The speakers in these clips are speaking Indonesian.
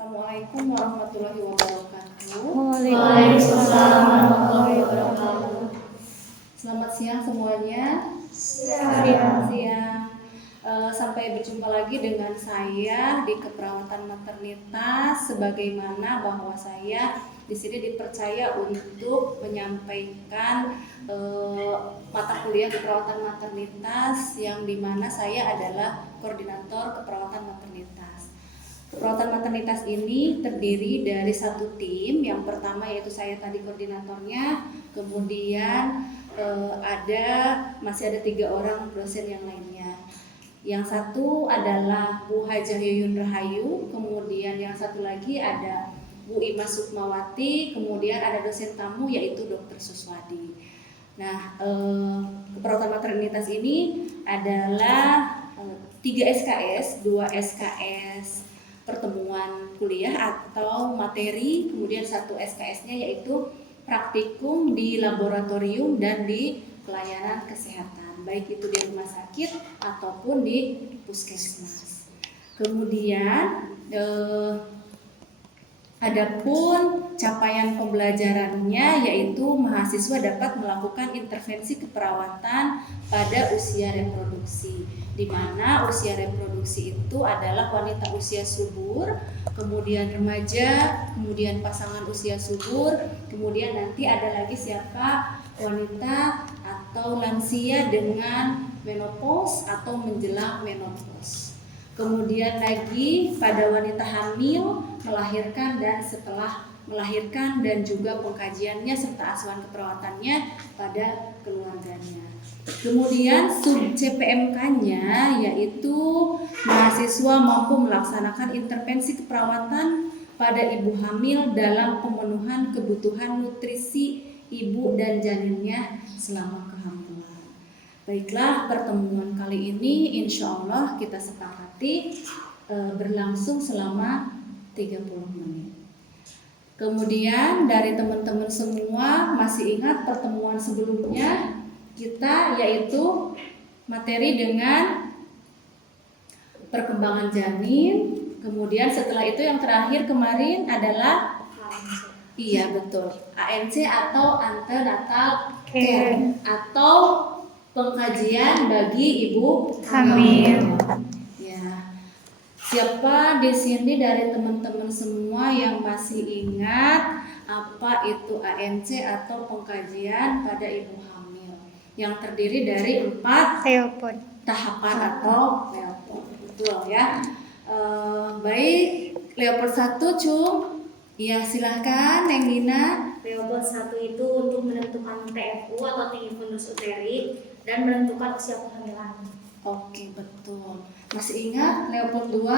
Assalamualaikum warahmatullahi wabarakatuh. Waalaikumsalam warahmatullahi wabarakatuh. Selamat siang semuanya. Siang. Sampai berjumpa lagi dengan saya di keperawatan maternitas, sebagaimana bahwa saya di sini dipercaya untuk menyampaikan mata kuliah keperawatan maternitas, yang dimana saya adalah koordinator keperawatan maternitas. Keperawatan maternitas ini terdiri dari satu tim. Yang pertama yaitu saya tadi koordinatornya, kemudian masih ada 3 orang dosen yang lainnya. Yang satu adalah Bu Hajah Yuyun Rahayu, kemudian yang satu lagi ada Bu Ima Sukmawati, kemudian ada dosen tamu yaitu Dr. Suswadi. Nah, keperawatan maternitas ini adalah 3 SKS, 2 SKS pertemuan kuliah atau materi, kemudian 1 SKS-nya yaitu praktikum di laboratorium dan di pelayanan kesehatan, baik itu di rumah sakit ataupun di puskesmas. Kemudian adapun capaian pembelajarannya yaitu mahasiswa dapat melakukan intervensi keperawatan pada usia reproduksi, di mana usia reproduksi itu adalah wanita usia subur, kemudian remaja, kemudian pasangan usia subur, kemudian nanti ada lagi siapa wanita atau lansia dengan menopause atau menjelang menopause. Kemudian lagi pada wanita hamil, melahirkan dan setelah melahirkan, dan juga pengkajiannya serta asuhan keperawatannya pada keluarganya. Kemudian sub CPMK-nya yaitu mahasiswa mampu melaksanakan intervensi keperawatan pada ibu hamil dalam pemenuhan kebutuhan nutrisi ibu dan janinnya selama kehamilan. Baiklah, pertemuan kali ini insya Allah kita sepakati berlangsung selama 30 menit. Kemudian dari teman-teman semua masih ingat pertemuan sebelumnya kita yaitu materi dengan perkembangan janin. Kemudian setelah itu yang terakhir kemarin adalah iya betul, ANC atau antenatal care atau pengkajian bagi ibu hamil. Ya. Siapa di sini dari teman-teman semua yang masih ingat apa itu ANC atau pengkajian pada ibu hamil? Yang terdiri dari 4 tahapan atau leopard. Betul ya. Baik, leopard 1 Cung. Iya, silahkan Neng Gina. Leopard 1 itu untuk menentukan TFU atau tinggi fundus uterik dan menentukan usia kehamilan. Oke, betul. Masih ingat leopard 2?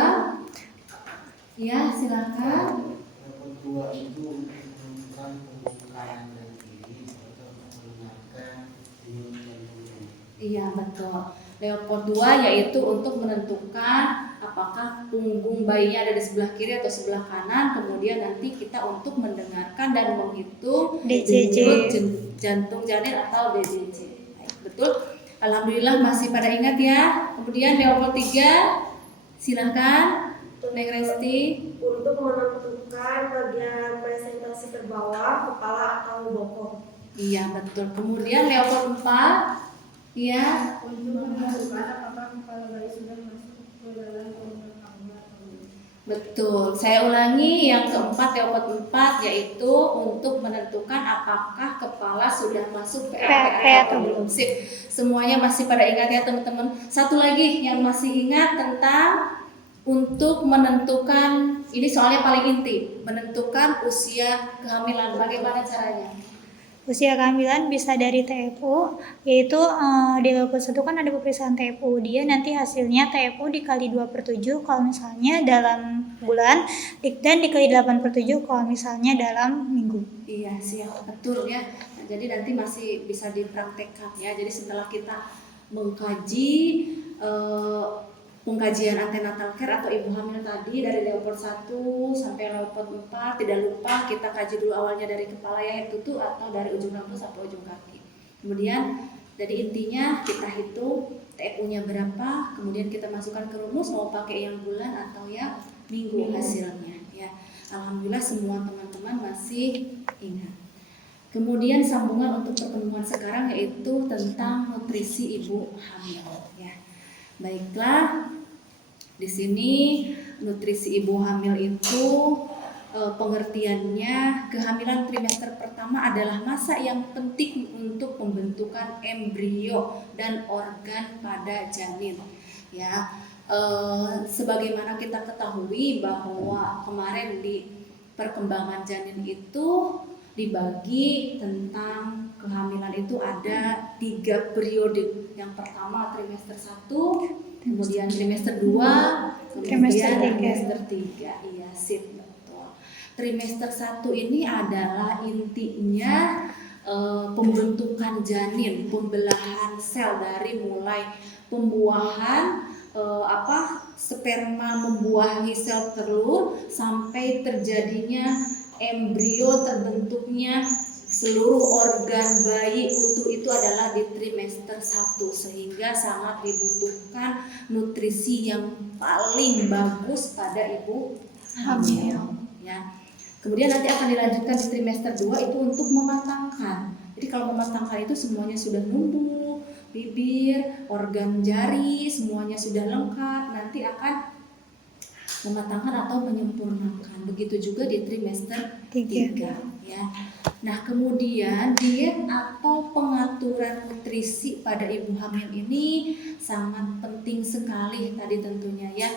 Iya, silahkan. Leopard 2 itu menentukan pembukaan dan kiri atau mendengarkan denyut jantung. Iya, betul. Leopard 2 yaitu untuk menentukan apakah punggung bayinya ada di sebelah kiri atau sebelah kanan, kemudian nanti kita untuk mendengarkan dan menghitung denyut jantung janin atau DJJ. Betul? Alhamdulillah masih pada ingat ya. Kemudian leopard 3, silahkan Neng Resti. Untuk menentukan bagian presentasi terbawah, kepala atau bokong. Iya, betul. Kemudian leopard 4, iya, Untuk menentukan apakah kepala bayi sudah masuk ke dalam kandungan atau belum. betul. Saya ulangi, yang keempat leopard 4 yaitu untuk menentukan apakah kepala sudah masuk ke RPA atau belum. Sip. Semuanya masih pada ingat ya teman-teman. Satu lagi yang masih ingat tentang untuk menentukan, ini soalnya paling inti, menentukan usia kehamilan. Bagaimana caranya? Usia kehamilan bisa dari TFU, yaitu di leopard 1 kan ada pemeriksaan TFU. Dia nanti hasilnya TFU dikali 2/7 kalau misalnya dalam bulan, dan dikali 8/7 kalau misalnya dalam minggu. Iya, siap, betul ya. Nah, jadi nanti masih bisa dipraktekkan ya. Jadi setelah kita mengkaji pengkajian antenatal care atau ibu hamil tadi dari leopard 1 sampai leopard 4, tidak lupa kita kaji dulu awalnya dari kepala yang tutu atau dari ujung rambut sampai ujung kaki. Kemudian jadi intinya kita hitung TFU-nya berapa, kemudian kita masukkan ke rumus mau pakai yang bulan atau yang minggu hasilnya ya. Alhamdulillah semua teman-teman masih ingat. Kemudian sambungan untuk pertemuan sekarang yaitu tentang nutrisi ibu hamil ya. Baiklah, di sini nutrisi ibu hamil itu pengertiannya, kehamilan trimester pertama adalah masa yang penting untuk pembentukan embrio dan organ pada janin ya. Sebagaimana kita ketahui bahwa kemarin di perkembangan janin itu dibagi tentang kehamilan itu ada 3 periode. Yang pertama trimester 1, kemudian trimester 2, kemudian trimester 3. Iya, sip, betul. Trimester 1 ini adalah intinya pembentukan janin, pembelahan sel dari mulai pembuahan sperma membuahi sel telur sampai terjadinya embrio, terbentuknya seluruh organ bayi utuh itu adalah di trimester 1, sehingga sangat dibutuhkan nutrisi yang paling bagus pada ibu hamil ya. Kemudian nanti akan dilanjutkan di trimester 2 itu untuk mematangkan. Jadi kalau mematangkan itu semuanya sudah numbuh, bibir, organ jari semuanya sudah lengkap, nanti akan mematangkan atau menyempurnakan. Begitu juga di trimester 3 ya. Nah, kemudian diet atau pengaturan nutrisi pada ibu hamil ini sangat penting sekali tadi tentunya ya.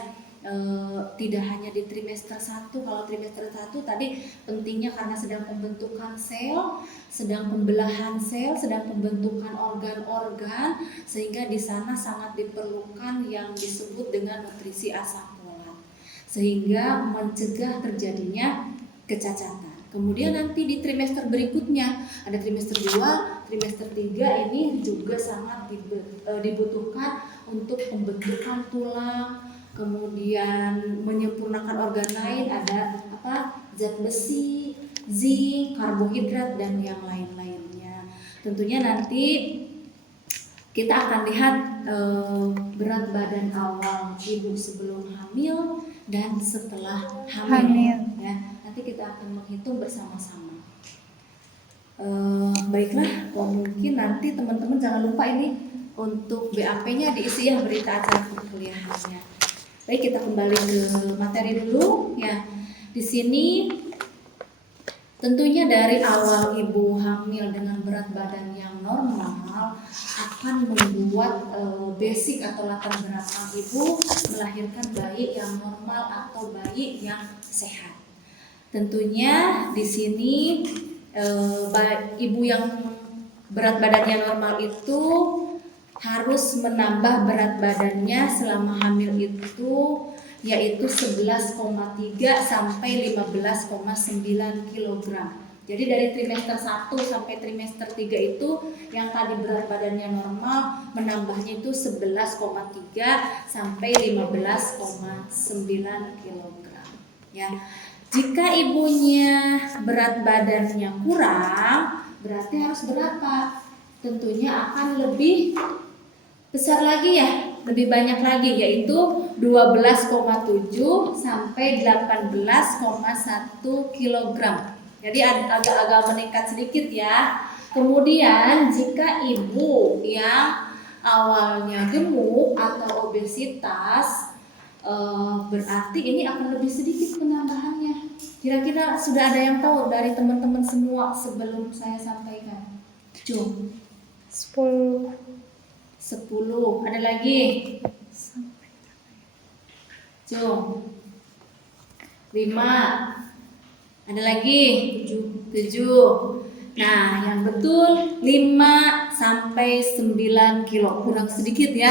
Tidak hanya di trimester 1. Kalau trimester 1 tadi pentingnya karena sedang pembentukan sel, sedang pembelahan sel, sedang pembentukan organ-organ, sehingga di sana sangat diperlukan yang disebut dengan nutrisi asam folat, sehingga mencegah terjadinya kecacatan. Kemudian nanti di trimester berikutnya ada trimester 2, trimester 3 ini juga sangat dibutuhkan untuk pembentukan tulang, kemudian menyempurnakan organ lain, ada zat besi, zinc, karbohidrat dan yang lain-lainnya. Tentunya nanti kita akan lihat berat badan awal ibu sebelum hamil dan setelah hamil. Ya, nanti kita akan menghitung bersama-sama. Baiklah, mungkin nanti teman-teman jangan lupa ini untuk BAP-nya diisi ya, berita acara perkuliahannya. Baik, kita kembali ke materi dulu ya. Di sini tentunya dari awal ibu hamil dengan berat badan yang normal akan membuat basic atau latar belakang ibu melahirkan bayi yang normal atau bayi yang sehat. Tentunya di sini ibu yang berat badannya normal itu harus menambah berat badannya selama hamil itu yaitu 11,3 sampai 15,9 kg. Jadi dari trimester 1 sampai trimester 3 itu yang tadi berat badannya normal menambahnya itu 11,3 sampai 15,9 kg. Ya. Jika ibunya berat badannya kurang, berarti harus berapa? Tentunya akan lebih besar lagi ya, lebih banyak lagi, yaitu 12,7 sampai 18,1 kg. Jadi agak-agak meningkat sedikit ya. Kemudian jika ibu yang awalnya gemuk atau obesitas, berarti ini akan lebih sedikit penambahannya. Kira-kira sudah ada yang tahu dari teman-teman semua sebelum saya sampaikan? Jom. 10. Ada lagi? Jom. 5. Ada lagi? 7. Nah, yang betul 5 sampai 9 kilo, kurang sedikit ya.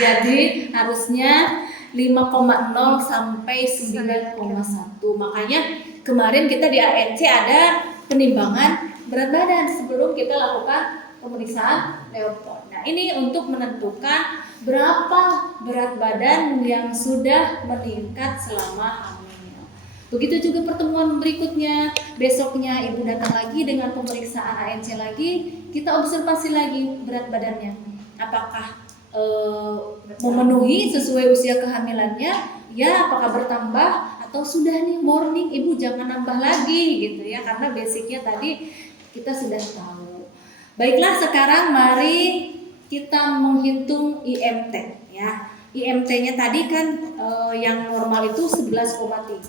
Jadi harusnya 5,0 sampai 9,1. Makanya kemarin kita di ANC ada penimbangan berat badan sebelum kita lakukan pemeriksaan Leopold. Nah, ini untuk menentukan berapa berat badan yang sudah meningkat selama hamil. Begitu juga pertemuan berikutnya, besoknya ibu datang lagi dengan pemeriksaan ANC lagi, kita observasi lagi berat badannya. Apakah memenuhi sesuai usia kehamilannya? ya apakah bertambah atau sudah nih morning ibu jangan nambah lagi gitu ya, karena basicnya tadi kita sudah tahu. Baiklah, sekarang mari kita menghitung IMT ya. IMT-nya tadi kan yang normal itu 11,3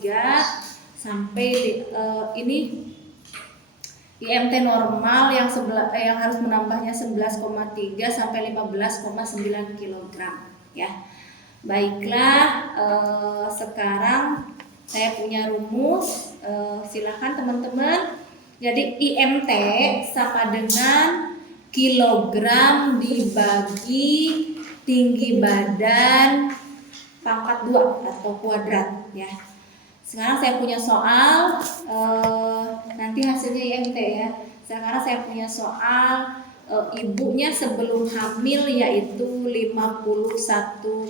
sampai ini IMT normal yang yang harus menambahnya 11,3 sampai 15,9 kg ya. Baiklah, sekarang saya punya rumus, silakan teman-teman. Jadi IMT sama dengan kilogram dibagi tinggi badan pangkat 2 atau kuadrat ya. Sekarang saya punya soal, nanti hasilnya IMT ya. Sekarang saya punya soal ibunya sebelum hamil yaitu 51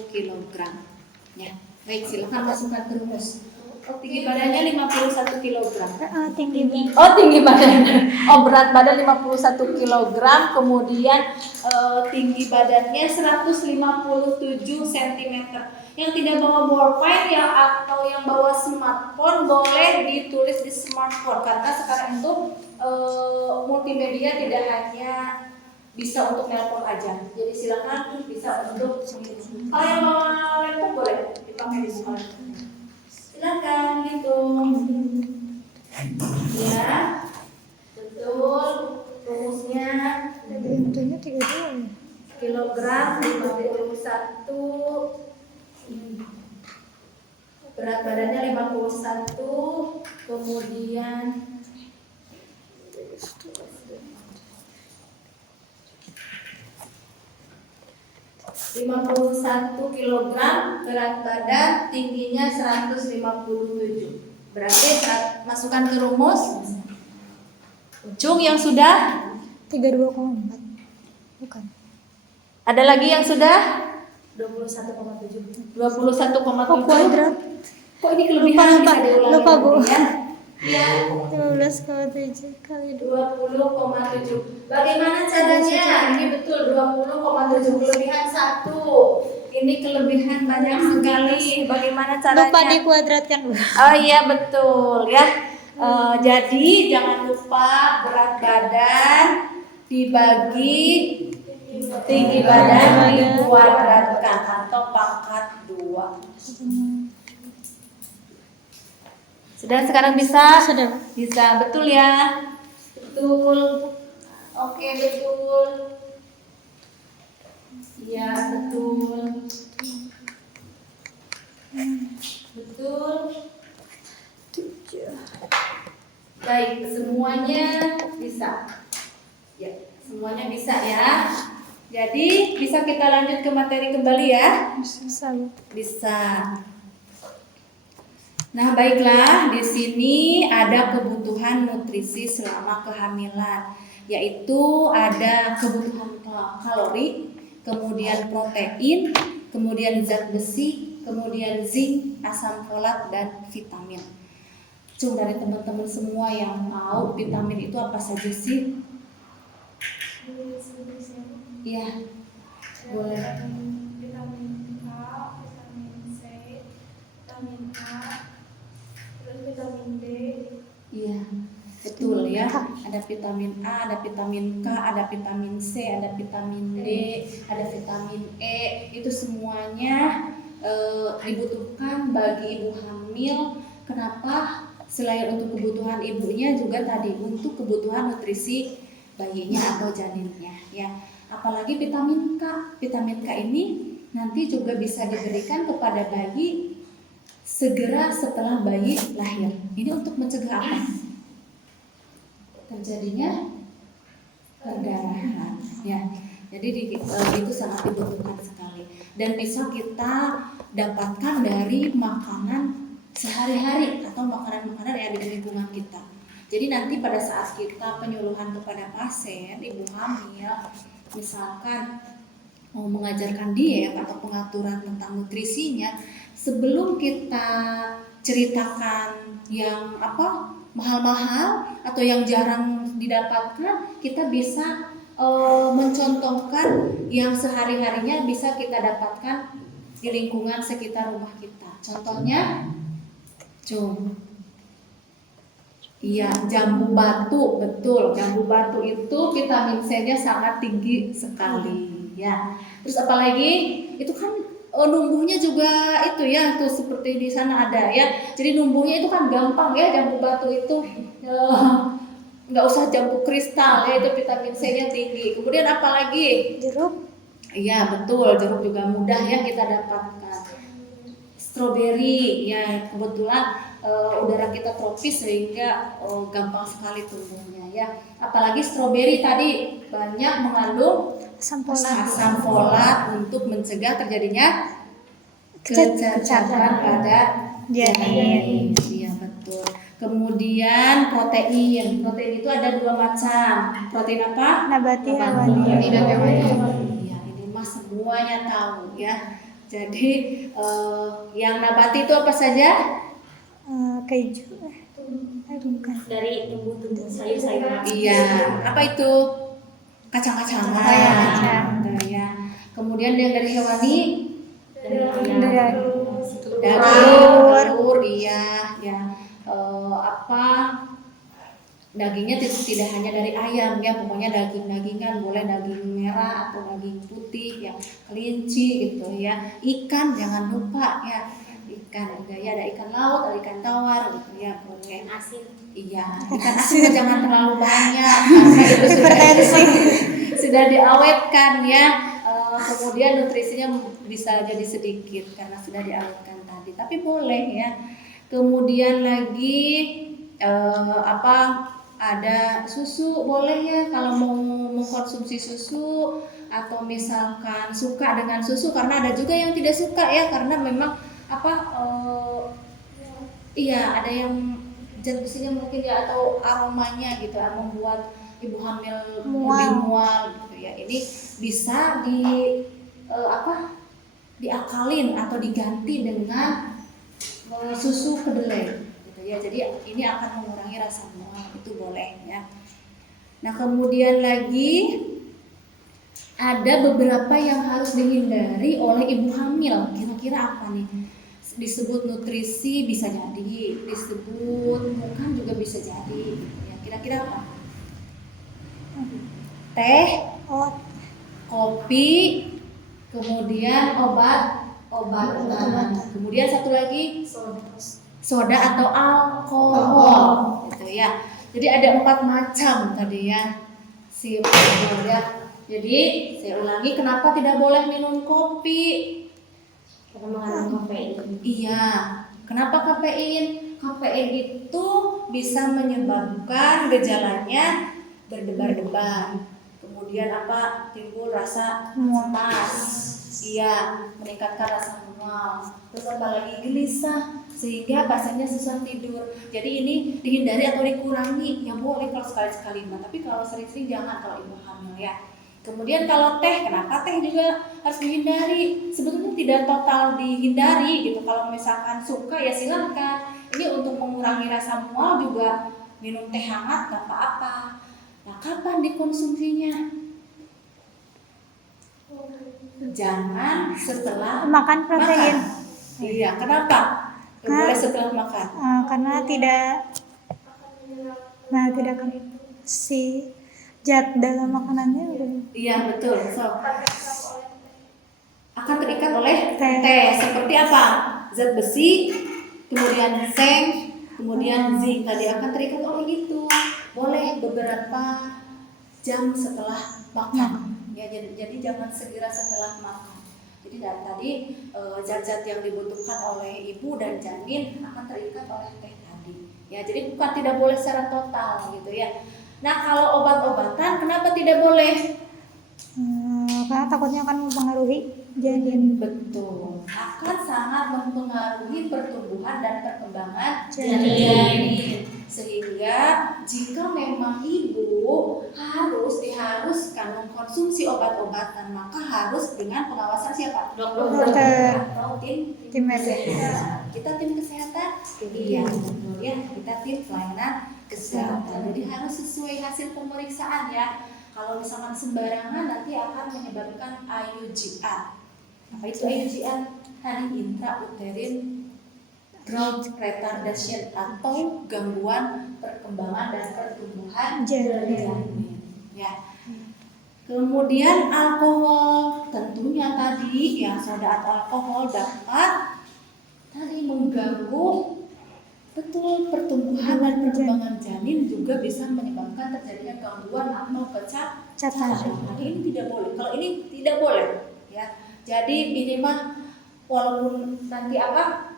kg ya. Baik, silakan masukkan ke rumus. Tinggi badannya 51 kg. Tinggi badan. Oh, tinggi badan. Oh, berat badan 51 kg, kemudian tinggi badannya 157 cm. Yang tidak bawa ballpen ya atau yang bawa smartphone boleh ditulis di smartphone, karena sekarang itu multimedia tidak hanya bisa untuk telepon aja. Jadi silakan bisa untuk kalau yang bawa laptop boleh dipakai di sekolah. Silakan hitung. Ya, betul. Rumusnya IMT-nya 32 ya. kilogram 51, berat badannya 51, kemudian kilogram, berat badan, tingginya 157. Berarti masukkan ke rumus. Cung yang sudah 32,4. Bukan. ada lagi yang sudah 21,7. 21,7. Oh, kuadrat. Kok ini kelebihan Lupa, bisa diulangi lupa, Bu. lagi ya? Iya. 12,7 kali 20,7. Bagaimana caranya? Ini betul 20,7, kelebihan 1. Ini kelebihan banyak sekali. Bagaimana caranya? lupa dikuadratkan, Bu. Oh iya betul ya. Jadi jangan lupa berat badan dibagi tinggi badan dikuadratkan atau pangkat 2. Sudah sekarang bisa? Sudah. Bisa, betul ya? Betul. Oke, betul. Iya, betul. Betul. Baik, semuanya bisa. Ya, semuanya bisa ya. Jadi, bisa kita lanjut ke materi kembali ya? Bisa, Bu. Bisa. Nah, baiklah, di sini ada kebutuhan nutrisi selama kehamilan, yaitu ada kebutuhan kalori, kemudian protein, kemudian zat besi, kemudian zinc, asam folat, dan vitamin. Cung, dari teman-teman semua yang tahu vitamin itu apa saja sih? Iya, boleh. Vitamin K, vitamin C, vitamin A, terus vitamin D. Iya, betul ya. Ada vitamin A, ada vitamin K, ada vitamin C, ada vitamin D, ada vitamin E. Itu semuanya dibutuhkan bagi ibu hamil. Kenapa? Selain untuk kebutuhan ibunya, juga tadi untuk kebutuhan nutrisi bayinya atau janinnya ya. Apalagi vitamin K. Vitamin K ini nanti juga bisa diberikan kepada bayi segera setelah bayi lahir. Ini untuk mencegah apa? Terjadinya perdarahan ya. Jadi itu sangat dibutuhkan sekali dan bisa kita dapatkan dari makanan sehari-hari atau makanan-makanan yang ada di lingkungan kita. Jadi nanti pada saat kita penyuluhan kepada pasien ibu hamil, misalkan mau mengajarkan diet atau pengaturan tentang nutrisinya, sebelum kita ceritakan yang mahal-mahal atau yang jarang didapatkan, kita bisa mencontohkan yang sehari-harinya bisa kita dapatkan di lingkungan sekitar rumah kita. Contohnya, iya, jambu batu, betul. Jambu batu itu vitamin C-nya sangat tinggi sekali, ya. Terus apalagi itu kan numbuhnya juga itu ya, tuh seperti di sana ada ya. Jadi numbuhnya itu kan gampang ya, jambu batu itu nggak usah jambu kristal ya, itu vitamin C-nya tinggi. Kemudian apalagi? Jeruk. Iya betul, jeruk juga mudah ya kita dapatkan. Stroberi ya, kebetulan udara kita tropis sehingga gampang sekali tumbuhnya ya. Apalagi stroberi tadi banyak mengandung asam folat untuk mencegah terjadinya kecacatan pada janin. Iya betul. Kemudian protein itu ada 2 macam. Protein apa? Nabati, hewani. Iya, ini mah semuanya tahu ya. Jadi yang nabati itu apa saja? Keju. Bukan. Dari tumbuh-tumbuh sayur-sayuran. Iya, apa itu? Kacang-kacangan. Kacang. Nah, ya. Kemudian yang dari hewani, Dari ayam. daging, telur, iya, ya. Dagingnya tidak hanya dari ayam ya, pokoknya daging-dagingan, boleh daging merah atau daging putih ya, kelinci gitu ya. Ikan jangan lupa ya, ikan ada ya, ada ikan laut, ada ikan tawar gitu ya, boleh. Asin. Iya, ikan asin jangan terlalu banyak karena itu sudah diawetkan ya. Kemudian nutrisinya bisa jadi sedikit karena sudah diawetkan tadi, tapi boleh ya. Kemudian lagi ada susu boleh ya, kalau mau mengkonsumsi susu atau misalkan suka dengan susu, karena ada juga yang tidak suka ya, karena memang iya ada yang zat besinya mungkin ya, atau aromanya gitu membuat ibu hamil lebih mual gitu ya. Ini bisa diakalin atau diganti dengan susu kedelai gitu ya. Jadi ini akan mengurangi rasa mual, itu boleh ya. Nah, kemudian lagi ada beberapa yang harus dihindari oleh ibu hamil. Kira-kira apa nih? Disebut nutrisi bisa jadi, disebut bukan juga bisa jadi gitu ya. Kira-kira apa? Teh, kopi, kemudian obat-obatan. Kemudian satu lagi soda atau alkohol gitu ya. Jadi ada 4 macam tadi ya si ya. Jadi saya ulangi, kenapa tidak boleh minum kopi? Karena mengandung kafein. Iya, kenapa kafein? Kafein itu bisa menyebabkan gejalanya berdebar-debar. Kemudian timbul rasa cemas. Iya, meningkatkan rasa mual. Terus apalagi gelisah sehingga pasiennya susah tidur. Jadi ini dihindari atau dikurangi. Ya boleh kalau sekali-sekali, tapi kalau sering-sering jangan kalau ibu hamil ya. Kemudian kalau teh, kenapa teh juga harus dihindari? Sebetulnya tidak total dihindari gitu. Kalau misalkan suka ya silakan. Ini untuk mengurangi rasa mual juga minum teh hangat gak apa-apa. Nah, kapan dikonsumsinya? Jangan setelah Makan protein. Iya, kenapa? Boleh setelah makan. Karena tidak akan si zat dalam makanannya Iya betul. Akan terikat oleh Teh. teh. Seperti apa? Zat besi, kemudian seng, kemudian zinc tadi akan terikat oleh itu. Boleh beberapa jam setelah makan. Ya, jadi jangan segera setelah makan. Jadi dari tadi zat-zat yang dibutuhkan oleh ibu dan janin akan terikat oleh teh tadi. Ya, jadi bukan tidak boleh secara total gitu ya. Nah, kalau obat-obatan kenapa tidak boleh? karena takutnya akan mempengaruhi janin. Betul, akan sangat mempengaruhi pertumbuhan dan perkembangan Janin. Sehingga jika memang ibu diharuskan mengkonsumsi obat-obatan, maka harus dengan pengawasan siapa? Dokter. Atau tim medis. kesehatan. Kita tim kesehatan? Iya, ya, kita tim pelayanan kesehatan. Jadi harus sesuai hasil pemeriksaan ya. Kalau misalkan sembarangan nanti akan menyebabkan IUGR. Apa itu IUGR? intrauterine growth retardation atau gangguan perkembangan dan pertumbuhan janin. Ya. Kemudian alkohol, tentunya tadi ya soda atau alkohol dapat tadi mengganggu betul pertumbuhan dan perkembangan janin, juga bisa menyebabkan terjadinya gangguan atau kecacatan. Nah, ini tidak boleh. Kalau ini tidak boleh, ya. Jadi ini mah walaupun nanti ada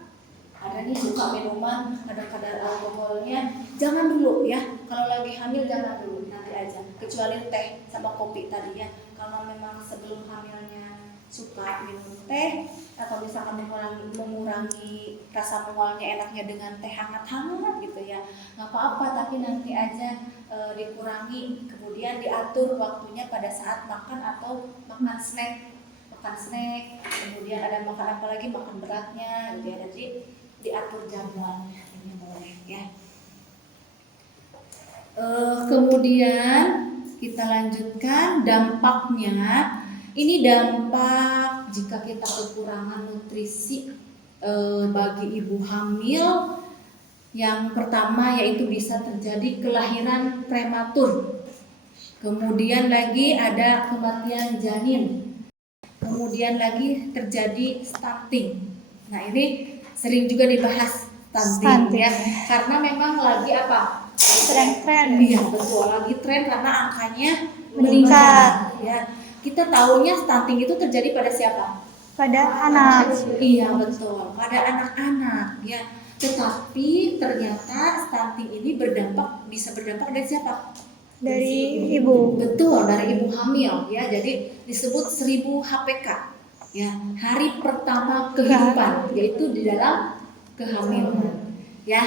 nih suka minuman, ada kadar alkoholnya, jangan dulu ya. Kalau lagi hamil jangan dulu, nanti aja. Kecuali teh sama kopi tadi ya. Kalau memang sebelum hamilnya suka minum teh atau misalkan mengurangi rasa mualnya enaknya dengan teh hangat-hangat gitu ya, nggak apa-apa, tapi nanti aja dikurangi, kemudian diatur waktunya pada saat makan atau makan snack, kemudian ada makan apa lagi, makan beratnya gitu ya, jadi diatur jadwalnya, ini boleh ya. Kemudian kita lanjutkan dampaknya. Ini dampak jika kita kekurangan nutrisi bagi ibu hamil. Yang pertama yaitu bisa terjadi kelahiran prematur. Kemudian lagi ada kematian janin. Kemudian lagi terjadi stunting. Nah, ini sering juga dibahas stunting ya. Karena memang lagi apa? Tren. Iya, betul, lagi tren karena angkanya Meningkat. ya. Kita tahunya stunting itu terjadi pada siapa? Pada anak. Iya, betul, pada anak-anak ya. Tetapi ternyata stunting ini bisa berdampak dari siapa? Dari ibu. Betul, dari ibu hamil ya. Jadi disebut 1000 HPK ya, hari pertama kehidupan, yaitu di dalam kehamilan ya.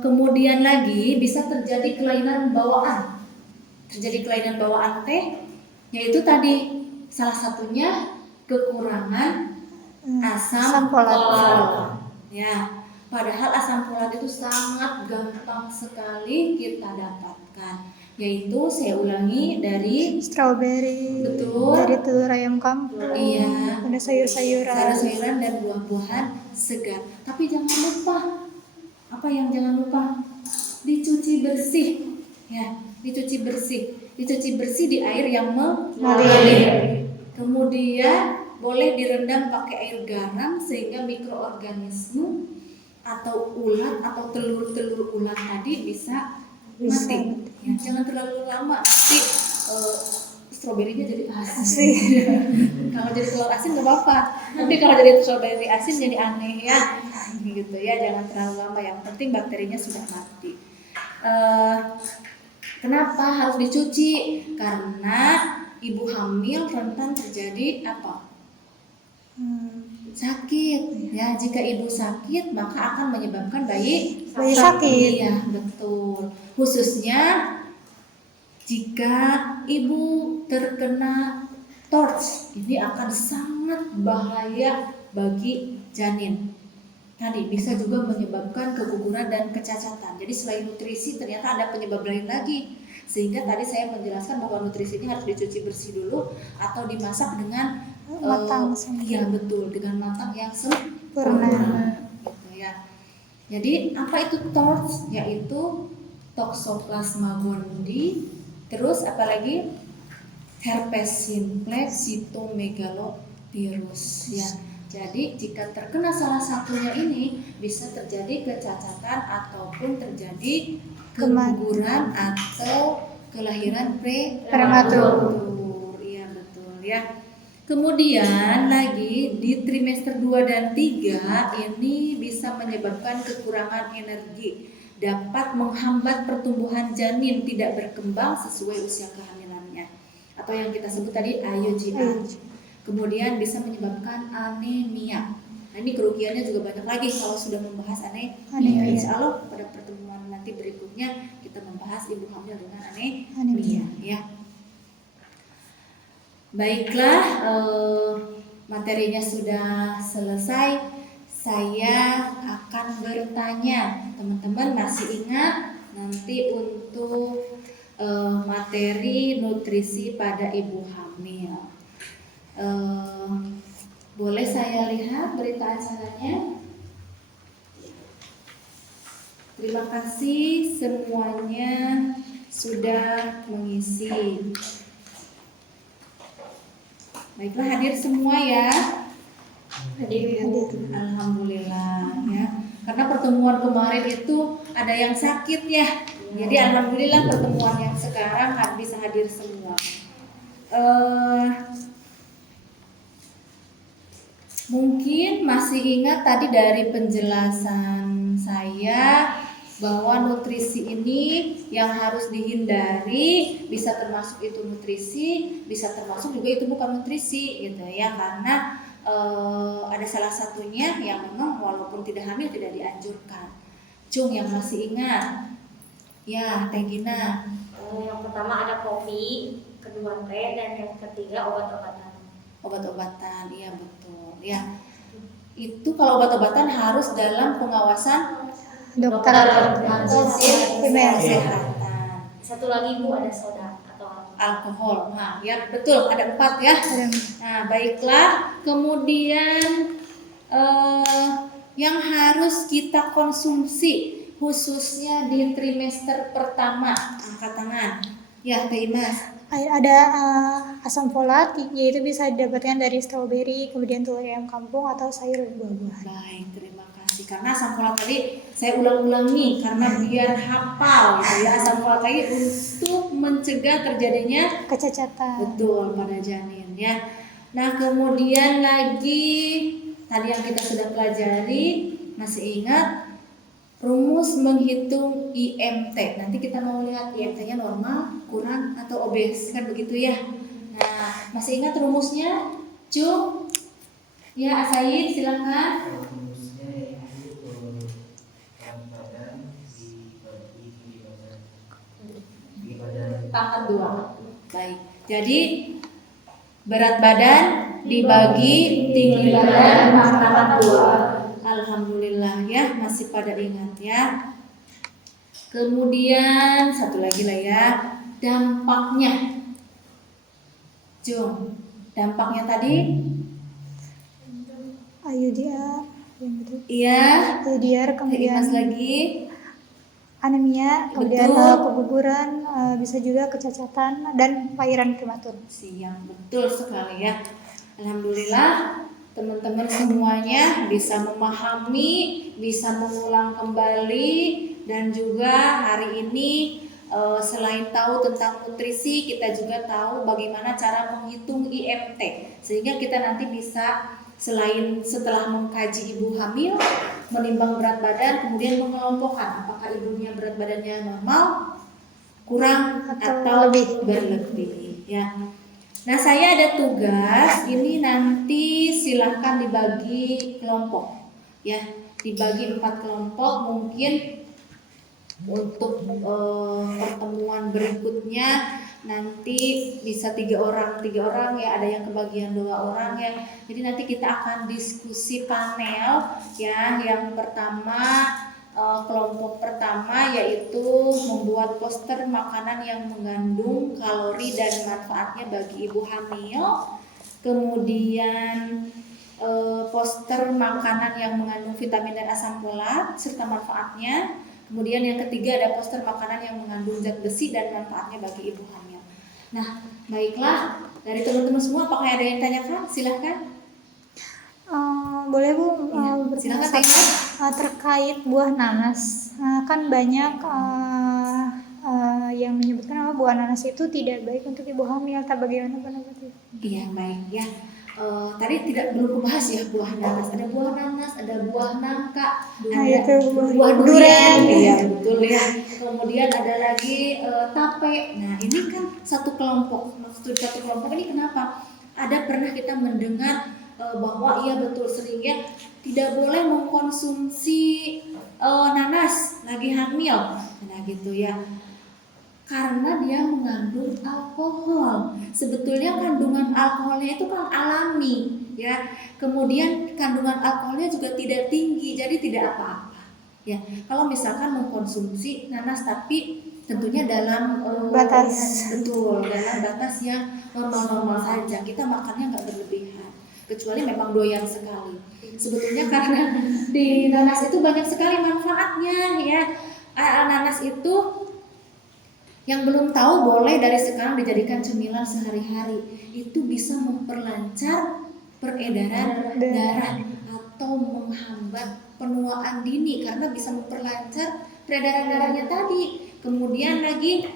Kemudian lagi bisa terjadi kelainan bawaan. Terjadi kelainan bawaan teh, yaitu tadi salah satunya kekurangan asam folat. Ya, padahal asam folat itu sangat gampang sekali kita dapatkan, yaitu saya ulangi dari Strawberry. betul, Dari telur ayam kampung. iya, Ada sayur-sayuran. dan buah-buahan segar. Tapi jangan lupa, apa yang jangan lupa? Dicuci bersih, ya, dicuci bersih di air yang mengalir. Kemudian boleh direndam pakai air garam sehingga mikroorganisme atau ulat atau telur-telur ulat tadi bisa mati. Ya, jangan terlalu lama, nanti stroberinya jadi asin. Kalau jadi telur asin nggak apa-apa, tapi kalau jadi stroberi asin jadi aneh ya. Gitu ya, jangan terlalu lama. Yang penting bakterinya sudah mati. Kenapa harus dicuci? Karena ibu hamil rentan terjadi apa? Sakit ya. Jika ibu sakit maka akan menyebabkan bayi sakit. Iya, betul. Khususnya jika ibu terkena TORCH, ini akan sangat bahaya bagi janin. Tadi bisa juga menyebabkan keguguran dan kecacatan. Jadi selain nutrisi ternyata ada penyebab lain lagi. Sehingga tadi saya menjelaskan bahwa nutrisi ini harus dicuci bersih dulu atau dimasak dengan Matang. Iya, betul, dengan matang yang sempurna. Gitu ya. Jadi apa itu TORCH? Yaitu Toxoplasma gondii, terus apalagi herpes simplex, cytomegalovirus ya. Jadi jika terkena salah satunya ini bisa terjadi kecacatan ataupun terjadi keguguran atau kelahiran prematur. Iya, betul ya. Kemudian lagi di trimester 2 dan 3 ini bisa menyebabkan kekurangan energi, dapat menghambat pertumbuhan janin tidak berkembang sesuai usia kehamilannya atau yang kita sebut tadi IUGR. Kemudian bisa menyebabkan anemia. Nah, ini kerugiannya juga banyak lagi kalau sudah membahas anemia. Insya Allah pada pertemuan nanti berikutnya kita membahas ibu hamil dengan anemia ya. Baiklah, materinya sudah selesai. Saya akan bertanya, teman-teman masih ingat nanti untuk materi nutrisi pada ibu hamil. Boleh saya lihat berita acaranya? Terima kasih semuanya sudah mengisi. Baiklah, hadir semua ya. Hadir. Alhamdulillah ya. Karena pertemuan kemarin itu ada yang sakit ya. Jadi alhamdulillah pertemuan yang sekarang bisa hadir semua. Mungkin masih ingat tadi dari penjelasan saya bahwa nutrisi ini yang harus dihindari, bisa termasuk itu nutrisi, bisa termasuk juga itu bukan nutrisi gitu ya, karena ada salah satunya yang memang walaupun tidak hamil tidak dianjurkan. Cung yang masih ingat? Ya, Teh Gina. Yang pertama ada kopi, kedua teh, dan yang ketiga obat-obatan. Obat-obatan, iya betul. Ya, itu kalau obat-obatan harus dalam pengawasan Dokter atau kesehatan. Satu lagi Bu, ada soda atau Alkohol. Nah, ya betul, ada 4 ya. Nah, baiklah. Kemudian yang harus kita konsumsi khususnya di trimester pertama, angkat tangan. Ya, Teh Imas. Ada asam folat, yaitu bisa didapatkan dari stroberi, kemudian telur ayam kampung atau sayur dan buah-buahan. Baik, terima kasih. Karena asam folat tadi saya ulang-ulangi karena biar hafal gitu ya. Asam folat tadi untuk mencegah terjadinya Kecacatan. betul pada janin ya. Nah, kemudian lagi tadi yang kita sudah pelajari, masih ingat rumus menghitung IMT. Nanti kita mau lihat IMT-nya normal, kurang atau obes, kan begitu ya. Nah, masih ingat rumusnya? Cung? Ya, Asaid silakan. Rumusnya itu berat badan di badan Pangkat 2. Baik. Jadi berat badan dibagi tinggi badan pangkat 2. Alhamdulillah ya, masih pada ingat ya. Kemudian satu lagi lah ya, dampaknya. Jom, dampaknya tadi? IUDR, yang betul. Iya. IUDR, kemudian Mas lagi. anemia, kemudian Betul. keguguran, bisa juga kecacatan dan pairan prematur. Siang, betul sekali ya. Alhamdulillah teman-teman semuanya bisa memahami, bisa mengulang kembali, dan juga hari ini selain tahu tentang nutrisi, kita juga tahu bagaimana cara menghitung IMT, sehingga kita nanti bisa setelah mengkaji ibu hamil, menimbang berat badan, kemudian mengelompokkan apakah ibunya berat badannya normal, kurang atau berlebih ya. Nah, saya ada tugas ini, nanti silahkan dibagi kelompok ya, dibagi 4 kelompok. Mungkin untuk pertemuan berikutnya nanti bisa 3 orang ya, ada yang kebagian 2 orang ya. Jadi nanti kita akan diskusi panel ya. Yang pertama, kelompok pertama yaitu membuat poster makanan yang mengandung kalori dan manfaatnya bagi ibu hamil. Kemudian poster makanan yang mengandung vitamin dan asam folat serta manfaatnya. Kemudian yang ketiga ada poster makanan yang mengandung zat besi dan manfaatnya bagi ibu hamil. Nah, baiklah, dari teman-teman semua apakah ada yang tanyakan? Silahkan. Boleh Bu, Ya, silakan tanya. terkait buah nanas, kan banyak yang menyebutkan bahwa buah nanas itu tidak baik untuk ibu hamil. Bagaimana pendapat Ibu? Iya, baik ya. Tadi belum bahas ya buah nanas. Ada buah nanas, ada buah nangka, ada buah durian. Iya, betul ya. Kemudian ada lagi tape. Nah, ini kan satu kelompok. Maksud satu kelompok ini kenapa? Ada pernah kita mendengar bahwa iya betul seringnya tidak boleh mengkonsumsi nanas lagi hamil. Nah, gitu ya. Karena dia mengandung alkohol. Sebetulnya kandungan alkoholnya itu kan alami, ya. Kemudian kandungan alkoholnya juga tidak tinggi, jadi tidak apa-apa. Ya, kalau misalkan mengkonsumsi nanas, tapi tentunya dalam batas, betul, dalam batas yang normal-normal saja. Kita makannya nggak berlebihan. kecuali memang doyan sekali. Sebetulnya karena di nanas itu banyak sekali manfaatnya ya. Nanas itu yang belum tahu boleh dari sekarang dijadikan cemilan sehari-hari. Itu bisa memperlancar peredaran darah atau menghambat penuaan dini karena bisa memperlancar peredaran darahnya tadi. Kemudian lagi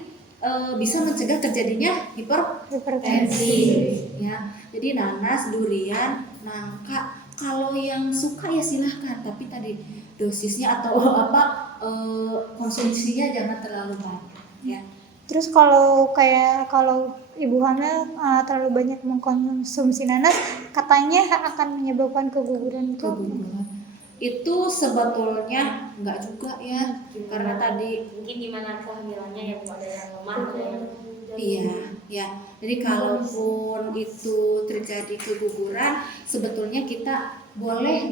bisa mencegah terjadinya hipertensi ya. Jadi nanas, durian, nangka, kalau yang suka ya silahkan, tapi tadi dosisnya atau konsumsinya jangan terlalu banyak ya. Terus kalau ibu hamil terlalu banyak mengkonsumsi nanas, katanya akan menyebabkan keguguran itu. Keguguran itu sebetulnya enggak juga ya, karena tadi mungkin gimana kehamilannya ya, Bu, ada yang lemah, ada yang iya ya. Jadi kalaupun itu terjadi keguguran, sebetulnya kita boleh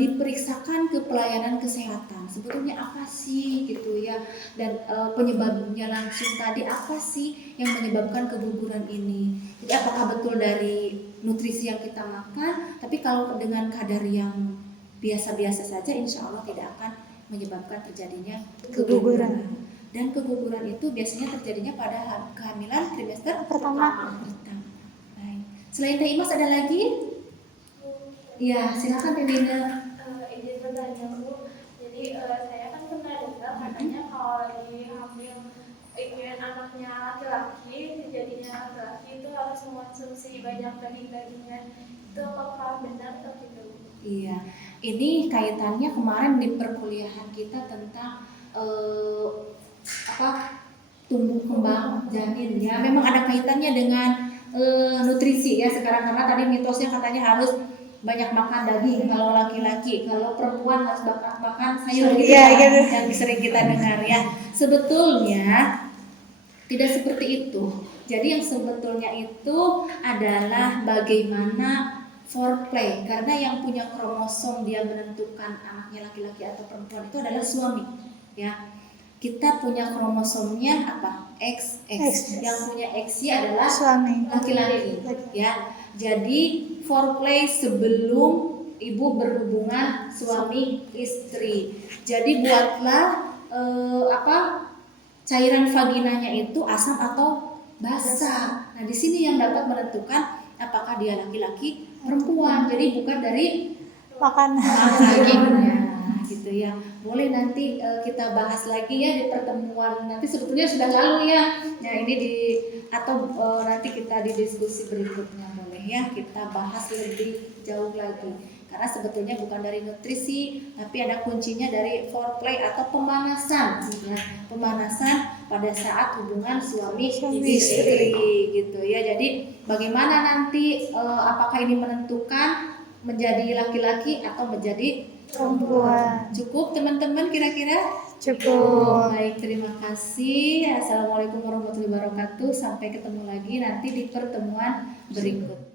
diperiksakan ke pelayanan kesehatan. Sebetulnya apa sih gitu ya, dan penyebabnya langsung tadi apa sih yang menyebabkan keguguran ini. Jadi apakah betul dari nutrisi yang kita makan, tapi kalau dengan kadar yang biasa-biasa saja insya Allah tidak akan menyebabkan terjadinya keguguran. Dan keguguran itu biasanya terjadinya pada kehamilan trimester pertama. Baik. Selain Teh Imas ada lagi? Ya, silakan Teh Dina. Izin bertanya, Bu. Jadi saya kan pernah dengar katanya kalau lagi hamil ingin anaknya laki-laki, terjadinya laki-laki itu harus mengkonsumsi banyak daging-dagingan. Itu apakah benar atau tidak, Bu? Iya, ini kaitannya kemarin di perkuliahan kita tentang tumbuh kembang janin ya. Memang ada kaitannya dengan nutrisi ya sekarang, karena tadi mitosnya katanya harus banyak makan daging kalau laki-laki, kalau perempuan harus makan sayur gitu Iya, ya, gitu. yang sering kita dengar ya. Sebetulnya tidak seperti itu. Jadi yang sebetulnya itu adalah bagaimana foreplay, karena yang punya kromosom dia menentukan anaknya laki-laki atau perempuan itu adalah suami ya. Kita punya kromosomnya apa? XX. Yang punya XY adalah Suami. laki-laki ya. Jadi foreplay sebelum ibu berhubungan suami istri. Jadi buatlah cairan vaginanya itu asam atau basah. Nah, di sini yang dapat menentukan apakah dia laki-laki perempuan. Jadi bukan dari Makan. dagingnya gitu ya. Boleh nanti kita bahas lagi ya di pertemuan nanti, sebetulnya sudah lalu ya. Nah, ini nanti kita di diskusi berikutnya boleh ya kita bahas lebih jauh lagi. Karena sebetulnya bukan dari nutrisi, tapi ada kuncinya dari foreplay atau pemanasan ya. Pemanasan pada saat hubungan suami istri gitu ya. Jadi bagaimana nanti apakah ini menentukan menjadi laki-laki atau menjadi perempuan. Cukup teman-teman kira-kira? Cukup. Baik, terima kasih. Assalamualaikum warahmatullahi wabarakatuh. Sampai ketemu lagi nanti di pertemuan berikut.